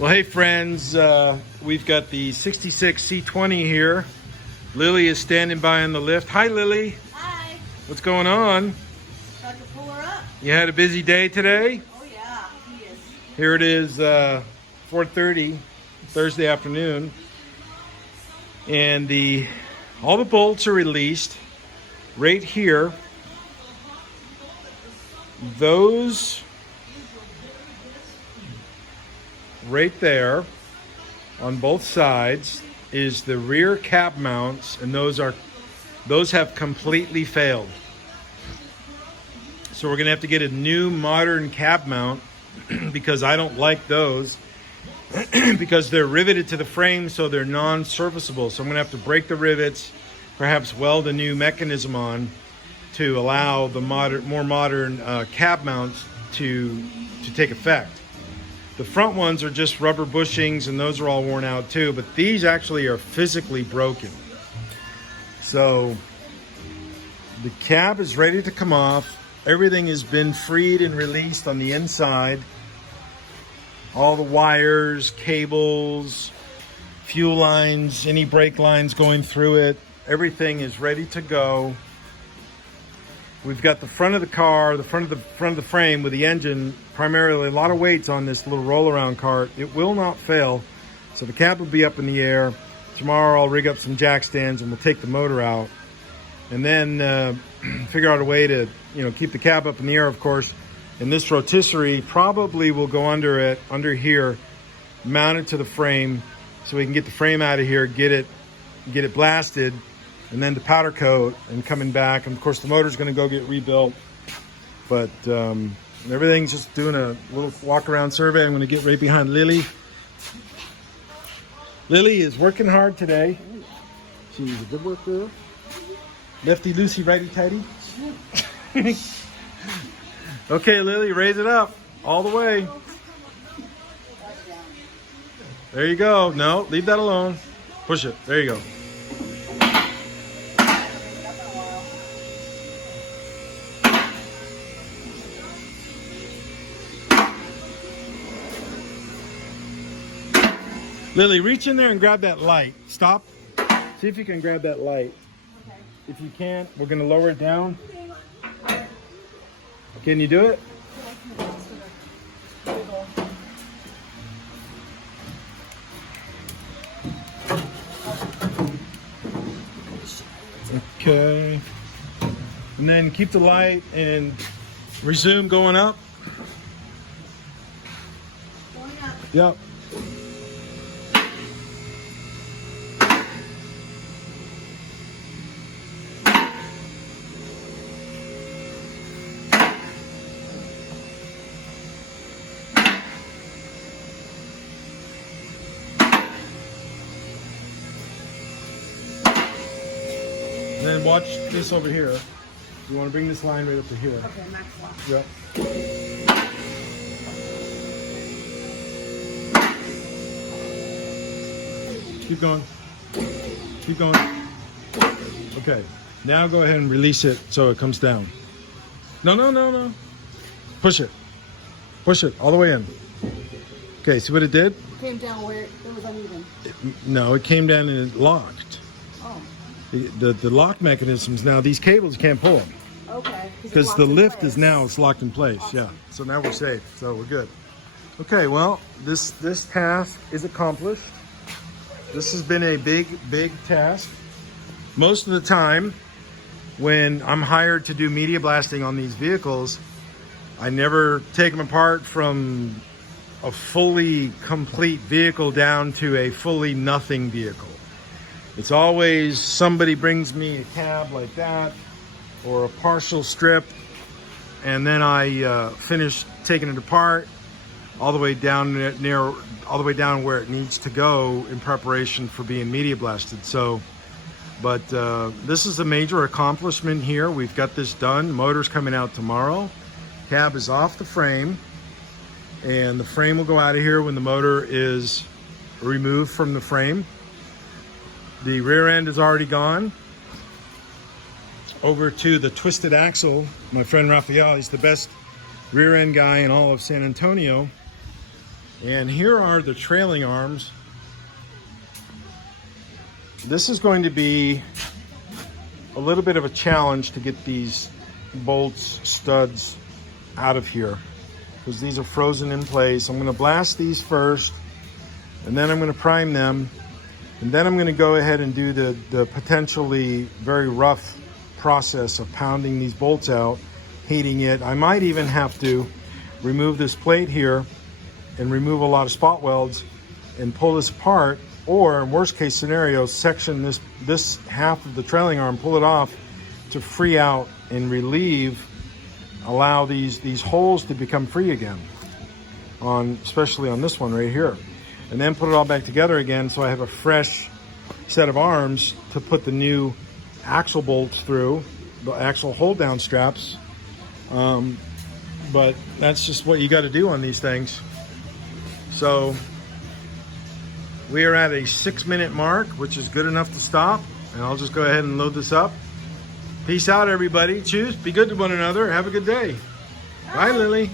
Well, hey friends, we've got the 66 C-20 here. Lily is standing by on the lift. Hi, Lily. Hi. What's going on? About to pull her up. You had a busy day today? Oh yeah, he is. Here it is, 4:30, Thursday afternoon. And all the bolts are released right here. Those right there on both sides is the rear cab mounts, and those have completely failed. So we're gonna have to get a new modern cab mount because I don't like those because they're riveted to the frame, so they're non-serviceable. So I'm gonna have to break the rivets, perhaps weld a new mechanism on to allow the more modern cab mounts to take effect. The front ones are just rubber bushings, and those are all worn out too, but these actually are physically broken. So the cab is ready to come off. Everything has been freed and released on the inside. All the wires, cables, fuel lines, any brake lines going through it, everything is ready to go. We've got the front of the car, the front of the frame with the engine, primarily a lot of weights on this little roll-around cart. It will not fail, so the cab will be up in the air. Tomorrow I'll rig up some jack stands and we'll take the motor out, and then figure out a way to keep the cab up in the air, of course. And this rotisserie probably will go under here, mounted to the frame, so we can get the frame out of here, get it blasted, and then the powder coat and coming back. And of course the motor's going to go get rebuilt, but everything's just doing a little walk around survey. I'm going to get right behind Lily. Lily is working hard today. She's a good worker. Lefty loosey, righty tighty. Okay, Lily, raise it up all the way. There you go. No, leave that alone. Push it. There you go. Lily, reach in there and grab that light. Stop. See if you can grab that light. Okay. If you can't, we're going to lower it down. Can you do it? Okay. And then keep the light and resume going up. Going up. Yep. And then watch this over here. You want to bring this line right up to here. Okay, max lock. Yep. Keep going. Keep going. Okay. Now go ahead and release it so it comes down. No, no, no, no. Push it. Push it all the way in. Okay, see what it did? It came down where it was uneven. No, it came down and it locked. Oh. The lock mechanisms now, these cables you can't pull them. Okay. Because the lift is now, it's locked in place. Awesome. Yeah. So now we're safe. So we're good. Okay, well, this task is accomplished. This has been a big task. Most of the time when I'm hired to do media blasting on these vehicles, I never take them apart from a fully complete vehicle down to a fully nothing vehicle. It's always somebody brings me a cab like that or a partial strip, and then I finish taking it apart all the way down all the way down where it needs to go in preparation for being media blasted. So, but this is a major accomplishment here. We've got this done. Motor's coming out tomorrow. Cab is off the frame, and the frame will go out of here when the motor is removed from the frame. The rear end is already gone. Over to the twisted axle. My friend Raphael, he's the best rear end guy in all of San Antonio. And here are the trailing arms. This is going to be a little bit of a challenge to get these bolts, studs out of here because these are frozen in place. I'm going to blast these first, and then I'm going to prime them, and then I'm going to go ahead and do the potentially very rough process of pounding these bolts out, heating it. I might even have to remove this plate here and remove a lot of spot welds and pull this apart, or in worst case scenario, section this half of the trailing arm, pull it off to free out and relieve, allow these holes to become free again, especially on this one right here, and then put it all back together again so I have a fresh set of arms to put the new axle bolts through, the axle hold down straps. But that's just what you got to do on these things. So we are at a 6-minute mark, which is good enough to stop, and I'll just go ahead and load this up. Peace out, everybody. Choose, be good to one another. Have a good day. Bye, Lily.